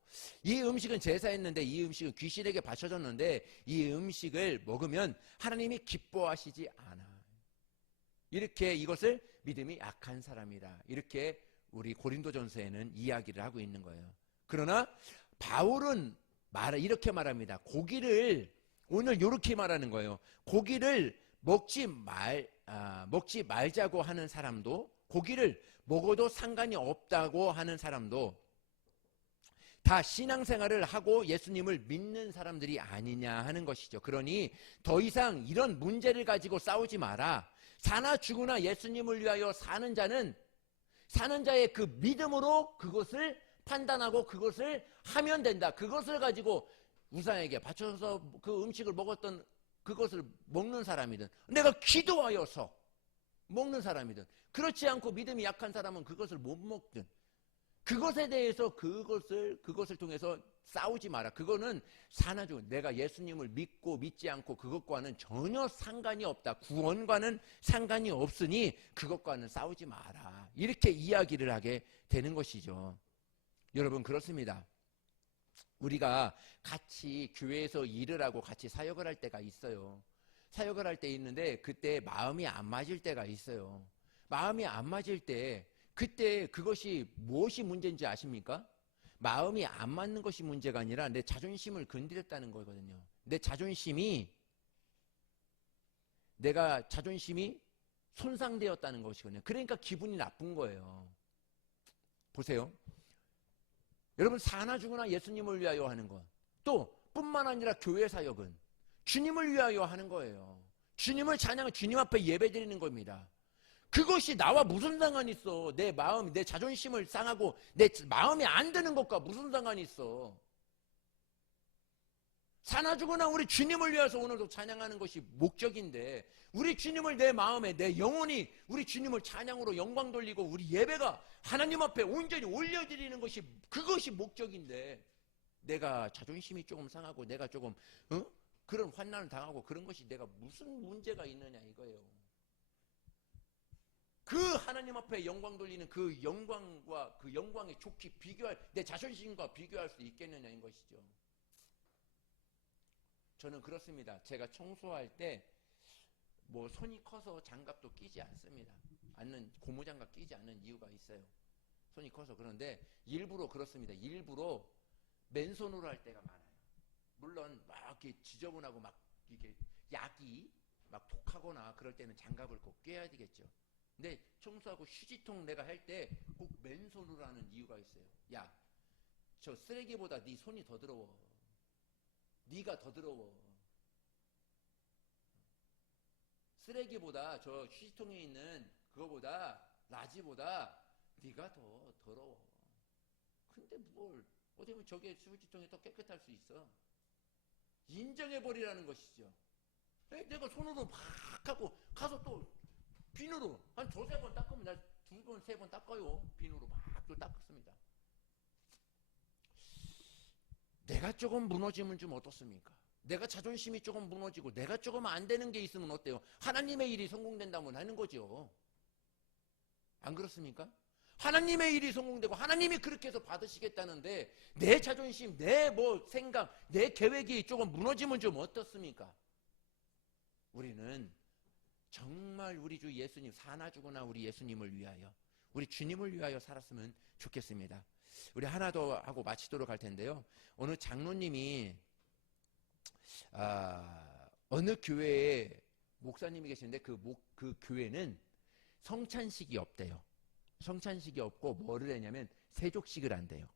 이 음식은 제사했는데, 이 음식은 귀신에게 바쳐졌는데 이 음식을 먹으면 하나님이 기뻐하시지 않아. 이렇게 이것을 믿음이 약한 사람이다. 이렇게 우리 고린도전서에는 이야기를 하고 있는 거예요. 그러나 바울은 이렇게 말합니다. 고기를, 오늘 이렇게 말하는 거예요. 고기를 먹지 말자고 하는 사람도, 고기를 먹어도 상관이 없다고 하는 사람도 다 신앙생활을 하고 예수님을 믿는 사람들이 아니냐 하는 것이죠. 그러니 더 이상 이런 문제를 가지고 싸우지 마라. 사나 죽으나 예수님을 위하여 사는 자의 그 믿음으로 그것을 판단하고 그것을 하면 된다. 그것을 가지고 우상에게 바쳐서 그 음식을 먹었던 그것을 먹는 사람이든, 내가 기도하여서 먹는 사람이든, 그렇지 않고 믿음이 약한 사람은 그것을 못 먹든, 그것에 대해서 그것을 통해서 싸우지 마라. 그거는 사나 죽은, 내가 예수님을 믿고 믿지 않고 그것과는 전혀 상관이 없다. 구원과는 상관이 없으니 그것과는 싸우지 마라. 이렇게 이야기를 하게 되는 것이죠. 여러분, 그렇습니다. 우리가 같이 교회에서 일을 하고 같이 사역을 할 때가 있어요. 사역을 할 때 있는데 그때 마음이 안 맞을 때가 있어요. 마음이 안 맞을 때, 그때 그것이 무엇이 문제인지 아십니까? 마음이 안 맞는 것이 문제가 아니라 내 자존심을 건드렸다는 거거든요. 내가 자존심이 손상되었다는 것이거든요. 그러니까 기분이 나쁜 거예요. 보세요. 여러분, 사나 죽으나 예수님을 위하여 하는 것, 또 뿐만 아니라 교회 사역은 주님을 위하여 하는 거예요. 주님을 찬양하고 주님 앞에 예배드리는 겁니다. 그것이 나와 무슨 상관이 있어? 내 마음, 내 자존심을 상하고 내 마음에 안 드는 것과 무슨 상관이 있어? 사나 죽으나 우리 주님을 위해서 오늘도 찬양하는 것이 목적인데, 우리 주님을 내 마음에, 내 영혼이 우리 주님을 찬양으로 영광 돌리고 우리 예배가 하나님 앞에 온전히 올려드리는 것이, 그것이 목적인데, 내가 자존심이 조금 상하고 내가 조금 그런 환난을 당하고 그런 것이 내가 무슨 문제가 있느냐 이거예요. 그 하나님 앞에 영광 돌리는 그 영광과 그 영광에 좋게 내 자존심과 비교할 수 있겠느냐 인 것이죠. 저는 그렇습니다. 제가 청소할 때 손이 커서 장갑도 끼지 않는, 고무장갑 끼지 않는 이유가 있어요. 손이 커서. 그런데 일부러 그렇습니다. 일부러 맨손으로 할 때가 많아요. 물론 막 이렇게 지저분하고 막 이렇게 약이 막 독하거나 그럴 때는 장갑을 꼭 껴야 되겠죠. 근데 청소하고 휴지통 내가 할 때 꼭 맨손으로 하는 이유가 있어요. 야, 저 쓰레기보다 네 손이 더 더러워. 네가 더 더러워. 쓰레기보다 저 휴지통에 있는 그거보다, 라지보다 네가 더 더러워. 근데 어떻게 보면 저게 휴지통이 더 깨끗할 수 있어. 인정해버리라는 것이죠. 내가 손으로 막 하고 가서 또 비누로 한 2-3번 닦으면, 나 2번, 3번 닦아요. 비누로 막 또 닦습니다. 내가 조금 무너지면 좀 어떻습니까? 내가 자존심이 조금 무너지고 내가 조금 안 되는 게 있으면 어때요? 하나님의 일이 성공된다면 하는 거죠. 안 그렇습니까? 하나님의 일이 성공되고 하나님이 그렇게 해서 받으시겠다는데 내 자존심, 내 생각, 내 계획이 조금 무너지면 좀 어떻습니까? 우리는 정말 우리 주 예수님, 사나 죽으나 우리 예수님을 위하여, 우리 주님을 위하여 살았으면 좋겠습니다. 우리 하나 더 하고 마치도록 할 텐데요. 어느 장로님이 어느 교회에 목사님이 계시는데 그 교회는 성찬식이 없대요. 성찬식이 없고 뭐를 했냐면 세족식을 한대요.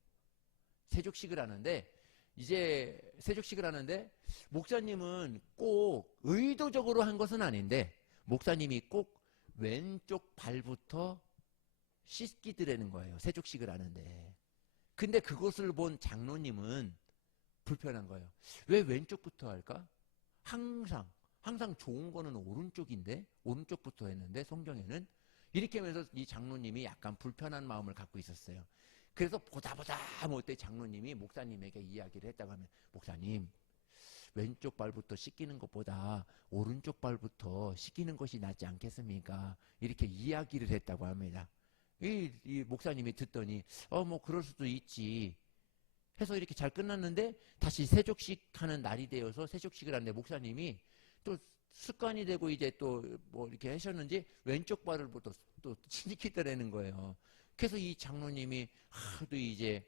세족식을 하는데 이제 세족식을 하는데 목사님은 꼭 의도적으로 한 것은 아닌데 목사님이 꼭 왼쪽 발부터 씻기더라는 거예요. 세족식을 하는데. 근데 그것을 본 장로님은 불편한 거예요. 왜 왼쪽부터 할까? 항상 좋은 거는 오른쪽인데 오른쪽부터 했는데 성경에는 이렇게 하면서 이 장로님이 약간 불편한 마음을 갖고 있었어요. 그래서 보다 못해 장로님이 목사님에게 이야기를 했다고 하면 목사님 왼쪽 발부터 씻기는 것보다 오른쪽 발부터 씻기는 것이 낫지 않겠습니까? 이렇게 이야기를 했다고 합니다. 이 목사님이 듣더니 뭐 그럴 수도 있지 해서 이렇게 잘 끝났는데 다시 세족식 하는 날이 되어서 세족식을 하는데 목사님이 또 습관이 되고 이제 또 뭐 이렇게 하셨는지 왼쪽 발을부터 또 씻기더라는 거예요. 그래서 이 장로님이 하도 이제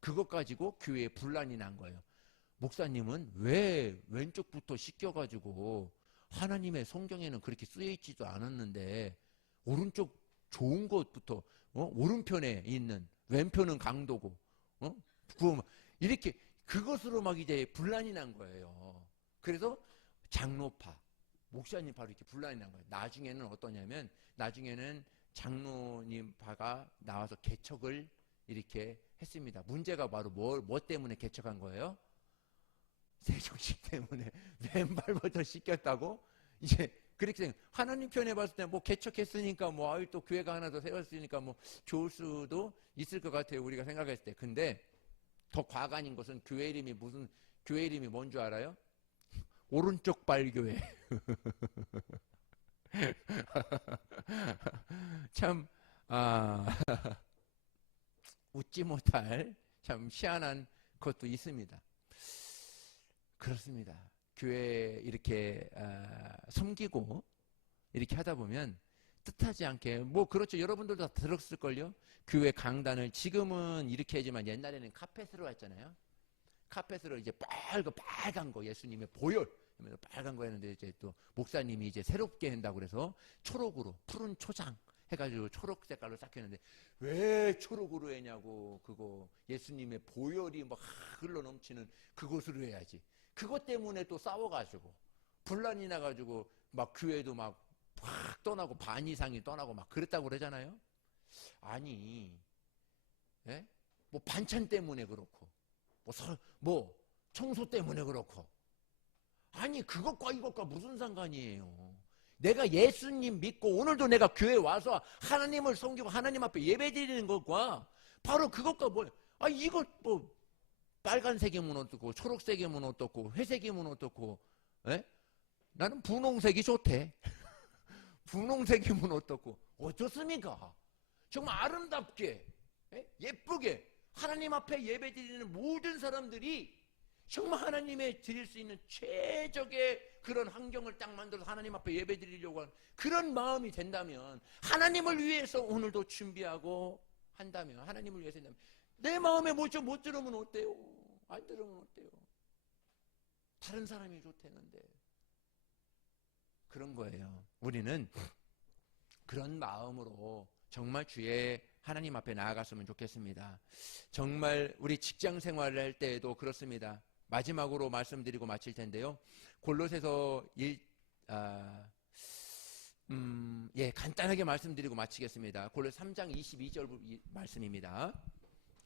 그것 가지고 교회에 분란이 난 거예요. 목사님은 왜 왼쪽부터 씻겨가지고 하나님의 성경에는 그렇게 쓰여있지도 않았는데 오른쪽 좋은 것부터 오른편에 있는 왼편은 강도고 이렇게 그것으로 막 이제 분란이 난 거예요. 그래서 장로파 목사님 바로 이렇게 분란이 난 거예요. 나중에는 어떠냐면 나중에는 장로님 파가 나와서 개척을 이렇게 했습니다. 문제가 바로 뭐 때문에 개척한 거예요? 세족식 때문에 왼발부터 씻겼다고? 이제 그렇게 하나님 편에 봤을 때 뭐 개척했으니까 뭐 또 교회가 하나 더 세웠으니까 뭐 좋을 수도 있을 것 같아요. 우리가 생각했을 때. 근데 더 과간인 것은 교회 이름이 뭔 줄 알아요? 오른쪽 발교회. 참 웃지 못할 참 희한한 것도 있습니다. 그렇습니다. 교회 이렇게 섬기고 이렇게 하다 보면 뜻하지 않게 뭐 그렇죠. 여러분들도 다 들었을걸요. 교회 강단을 지금은 이렇게 하지만 옛날에는 카펫으로 했잖아요. 카펫으로 이제 빨간 거 예수님의 보혈 빨간 거 했는데 이제 또 목사님이 이제 새롭게 한다고 그래서 초록으로 푸른 초장 해가지고 초록 색깔로 싹 했는데 왜 초록으로 했냐고. 그거 예수님의 보혈이 막 흘러 넘치는 그것으로 해야지. 그것 때문에 또 싸워가지고 분란이 나가지고 막 교회도 막 떠나고 반 이상이 떠나고 막 그랬다고 그러잖아요. 아니, 예? 뭐 반찬 때문에 그렇고 뭐 청소 때문에 그렇고 아니 그것과 이것과 무슨 상관이에요. 내가 예수님 믿고 오늘도 내가 교회 와서 하나님을 섬기고 하나님 앞에 예배드리는 것과 바로 그것과 이거 뭐 빨간색이면 어떻고 초록색이면 어떻고 회색이면 어떻고 나는 분홍색이 좋대. 분홍색이면 어떻고 어떻습니까? 정말 아름답게 예쁘게 하나님 앞에 예배드리는 모든 사람들이 정말 하나님의 드릴 수 있는 최적의 그런 환경을 딱 만들어서 하나님 앞에 예배드리려고 하는 그런 마음이 된다면 하나님을 위해서 오늘도 준비하고 한다면 하나님을 위해서 한다면 내 마음에 못 들으면 어때요? 안 들으면 어때요? 다른 사람이 좋다는데 그런 거예요. 우리는 그런 마음으로 정말 주의 하나님 앞에 나아갔으면 좋겠습니다. 정말 우리 직장 생활을 할 때에도 그렇습니다. 마지막으로 말씀드리고 마칠 텐데요. 골로새서 간단하게 말씀드리고 마치겠습니다. 골로새 3장 22절 말씀입니다.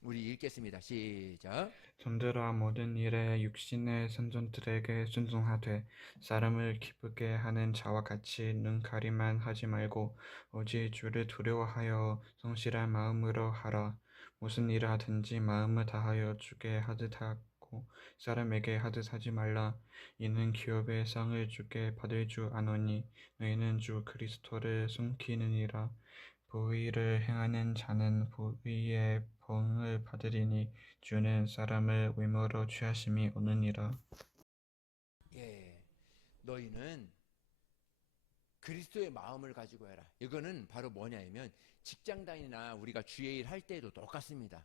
우리 읽겠습니다. 시작. 손들어 모든 일에 육신의 선전들에게 순종하되 사람을 기쁘게 하는 자와 같이 눈가림만 하지 말고 오직 주를 두려워하여 성실한 마음으로 하라. 무슨 일을 하든지 마음을 다하여 주께 하듯 하고 사람에게 하듯 하지 말라. 이는 기업의 상을 주께 받을 줄 아노니 너희는 주 그리스도를 숨기느니라. 보의를 행하는 자는 보의의 벌을 받으리니 주는 사람을 외모로 취하심이 오느니라. 너희는 그리스도의 마음을 가지고 해라. 이거는 바로 뭐냐면 직장 다니나 우리가 주의 일 할 때도 똑같습니다.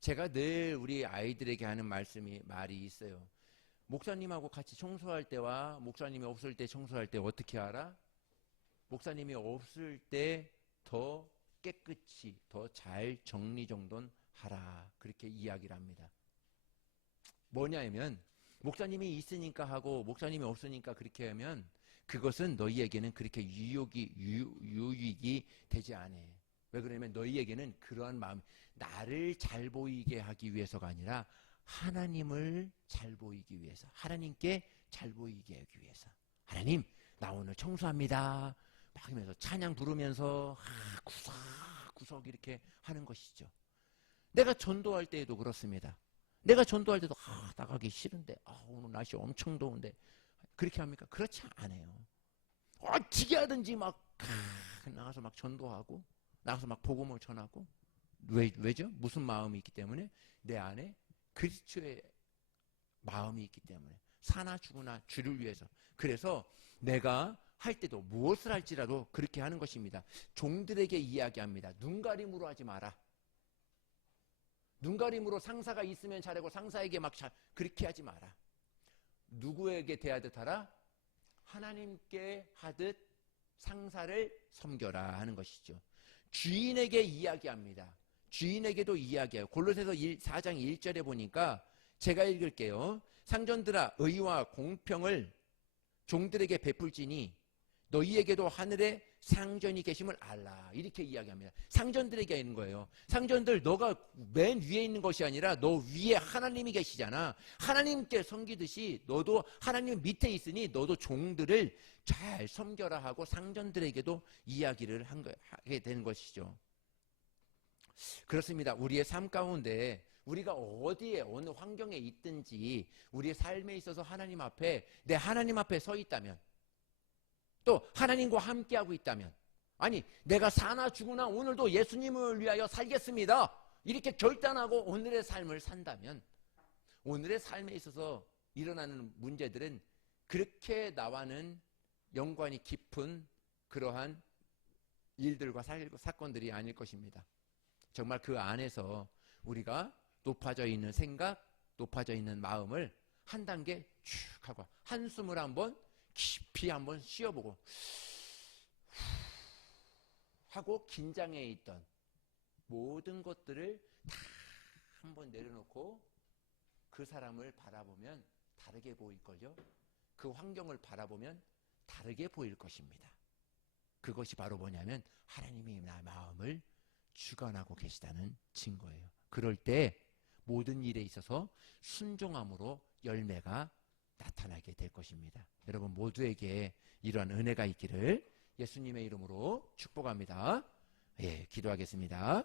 제가 늘 우리 아이들에게 하는 말이 있어요. 목사님하고 같이 청소할 때와 목사님이 없을 때 청소할 때 어떻게 알아? 목사님이 없을 때 더 깨끗이 더 잘 정리정돈하라 그렇게 이야기를 합니다. 뭐냐면 목사님이 있으니까 하고 목사님이 없으니까 그렇게 하면 그것은 너희에게는 그렇게 유익이 되지 않아. 왜 그러냐면 너희에게는 그러한 마음, 나를 잘 보이게 하기 위해서가 아니라 하나님을 잘 보이기 위해서, 하나님께 잘 보이게 하기 위해서. 하나님, 나 오늘 청소합니다. 막 하면서 찬양 부르면서 구석구석 이렇게 하는 것이죠. 내가 전도할 때에도 그렇습니다. 내가 전도할 때도 나가기 싫은데 오늘 날씨 엄청 더운데 그렇게 합니까? 그렇지 않아요. 어떻게 하든지 막 나가서 막 전도하고 나가서 막 복음을 전하고. 왜죠? 무슨 마음이 있기 때문에? 내 안에 그리스도의 마음이 있기 때문에. 사나 죽으나 주를 위해서. 그래서 내가 할 때도 무엇을 할지라도 그렇게 하는 것입니다. 종들에게 이야기합니다. 눈가림으로 하지 마라. 눈가림으로 상사가 있으면 잘하고 상사에게 막 그렇게 하지 마라. 누구에게 대하듯 하라? 하나님께 하듯 상사를 섬겨라 하는 것이죠. 주인에게 이야기합니다. 주인에게도 이야기해요. 골로새서 4장 1절에 보니까 제가 읽을게요. 상전들아, 의와 공평을 종들에게 베풀지니 너희에게도 하늘에 상전이 계심을 알라. 이렇게 이야기합니다. 상전들에게 있는 거예요. 상전들, 너가 맨 위에 있는 것이 아니라 너 위에 하나님이 계시잖아. 하나님께 섬기듯이 너도 하나님 밑에 있으니 너도 종들을 잘 섬겨라 하고 상전들에게도 이야기를 하게 되는 것이죠. 그렇습니다. 우리의 삶 가운데 우리가 어디에 어느 환경에 있든지 우리의 삶에 있어서 하나님 앞에, 내 하나님 앞에 서 있다면, 또 하나님과 함께하고 있다면, 아니 내가 사나 죽으나 오늘도 예수님을 위하여 살겠습니다 이렇게 결단하고 오늘의 삶을 산다면, 오늘의 삶에 있어서 일어나는 문제들은 그렇게 나와는 연관이 깊은 그러한 일들과 사건들이 아닐 것입니다. 정말 그 안에서 우리가 높아져 있는 생각, 높아져 있는 마음을 한 단계 쭉 하고 한숨을 한번 깊이 한번 쉬어보고 하고 긴장해 있던 모든 것들을 다 한번 내려놓고 그 사람을 바라보면 다르게 보일걸요. 그 환경을 바라보면 다르게 보일 것입니다. 그것이 바로 뭐냐면 하나님이 나의 마음을 주관하고 계시다는 증거예요. 그럴 때 모든 일에 있어서 순종함으로 열매가 나타나게 될 것입니다. 여러분 모두에게 이러한 은혜가 있기를 예수님의 이름으로 축복합니다. 예, 기도하겠습니다.